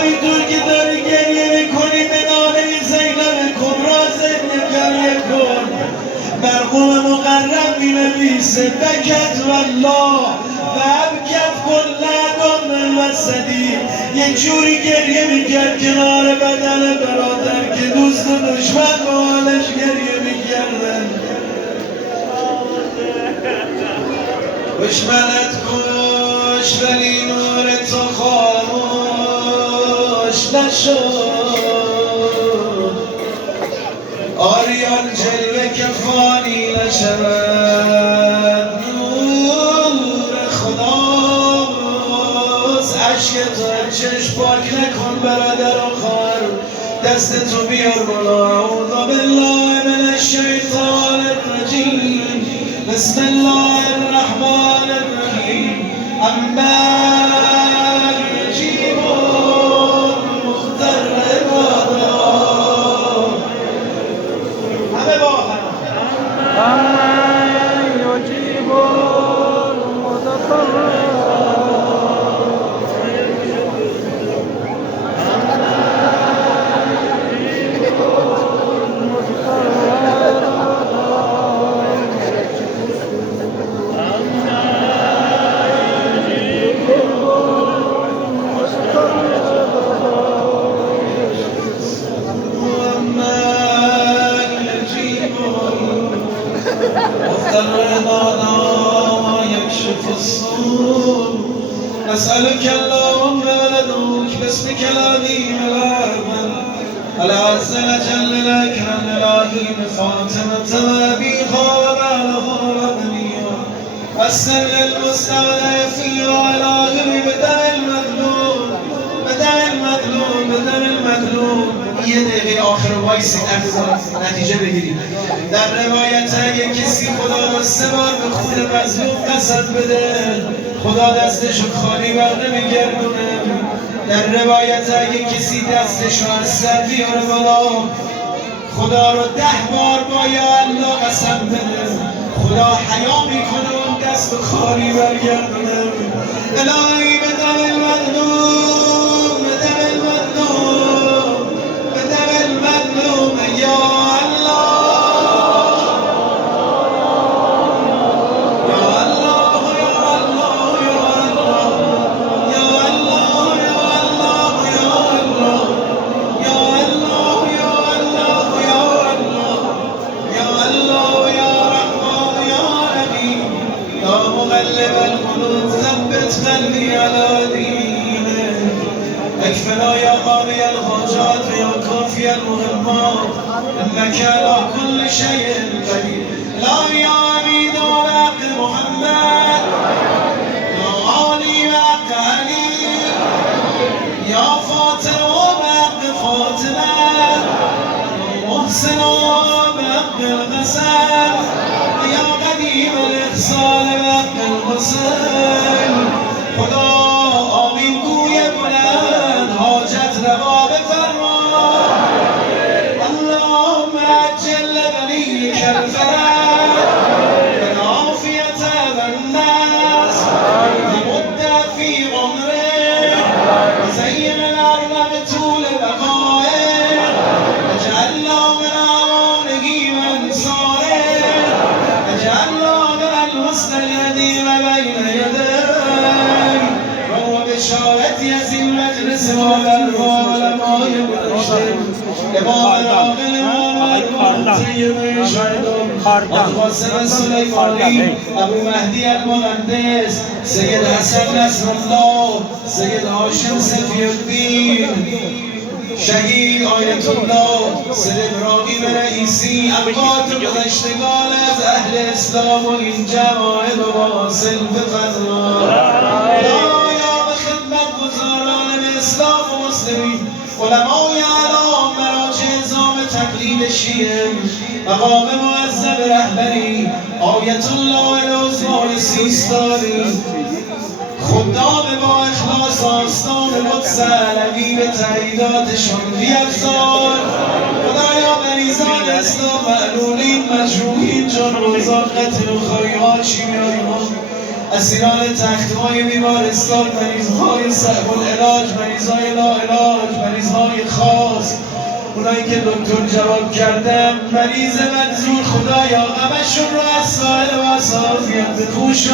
همینطور که داری گریه میکنی به ناله زینب کبرا زنده گریه کن. مرحوم مقرب مینویسه بکت والله و ابکت کل الوسدی، یه جوری گریه میکرد کنار بدن برادر که دوست و دشمن با حالش گریه میکردن. دشمنت کش ولی نور تو خاموش نشد، آریان جلوه که فانی نشود، نور خداست. عشق تو چشم پاک نکن برادر و خواهر، دست تو بیار بالا. اعوذ بالله من الشیطان الرجیم، بسم الله الرحمن الرحیم. اما یجیب المضطر همه با يجيب المضطر أسألك اللهم وندعوك باسمك العظيم الأعظم العز وجل الأكرم العظيم فاطمة وأبيها وبعلها وبنيها والسر المستضعفين وعلى بدم المظلوم بدم المظلوم بدم المظلوم. یه دقیقه آخر وایسید عزیزان نتیجه بگیرید. در روایت اگه کسی خدا رو 3 بار به خون مظلوم قسم بده خدا دستشو خالی بر نمیگردونه. در روایت اگه کسی دستشو از سر بیاره بالا خدا رو 10 بار با یا الله قسم بده خدا حیا میکنه اون دست خالی برگردونه. الهی به دم المظلوم به دم المظلوم به دم المظلوم یا قلبي على دينك اكفنا يا قاضي الحاجات يا كافي المهمات انك على كل شيء قدير. لا يا عبيد وباق محمد يا علي وباق علي يا فاطمه وباق فاطمه يا محسن وباق الغسل يا قديم الاحسان وباق الغسل. خدا آمین گوی بلند حاجت روا بفرما. اللهم عجل لبنیک الفرج بالعافیة والنصر ومد فی عمره وزین الارض بطول بقائه وجعلنا من اعوانه وانصاره وجعلنا من الحسن اليدیم بین یديه. بشارتی از این مجلس ما بروا علمای گذشته امام راغل امام طیب شهدان قاسم سلیمانی ابو مهدی المقدس سید حسن نصرالله سید هاشم صفی الدین شهید آیت الله سید ابراهیم رئیسی ابقات گذشتگان از اهل اسلام و این جماعت و واصل بفرما. اسلام و مسلمین علمای اعلام مراجع نظام تقلید شیعه مقام معظم رهبری آیت الله العظمای سیستانی خدام با اخلاص آستان قدس علوی به تاییداتشان بیفزار. خدایا مریضان اسلام معلولین مجروحین جان روزان قتل و خواهی ها چیمیایی ها اسیران تخت‌های بیمارستان، مریضهای صعب العلاج، مریضهای لاعلاج، مریضهای خاص، اونایی که دکتر جواب کردن مریض منظور خدایا همشون رو از ساحل و اساسیت بپوشان.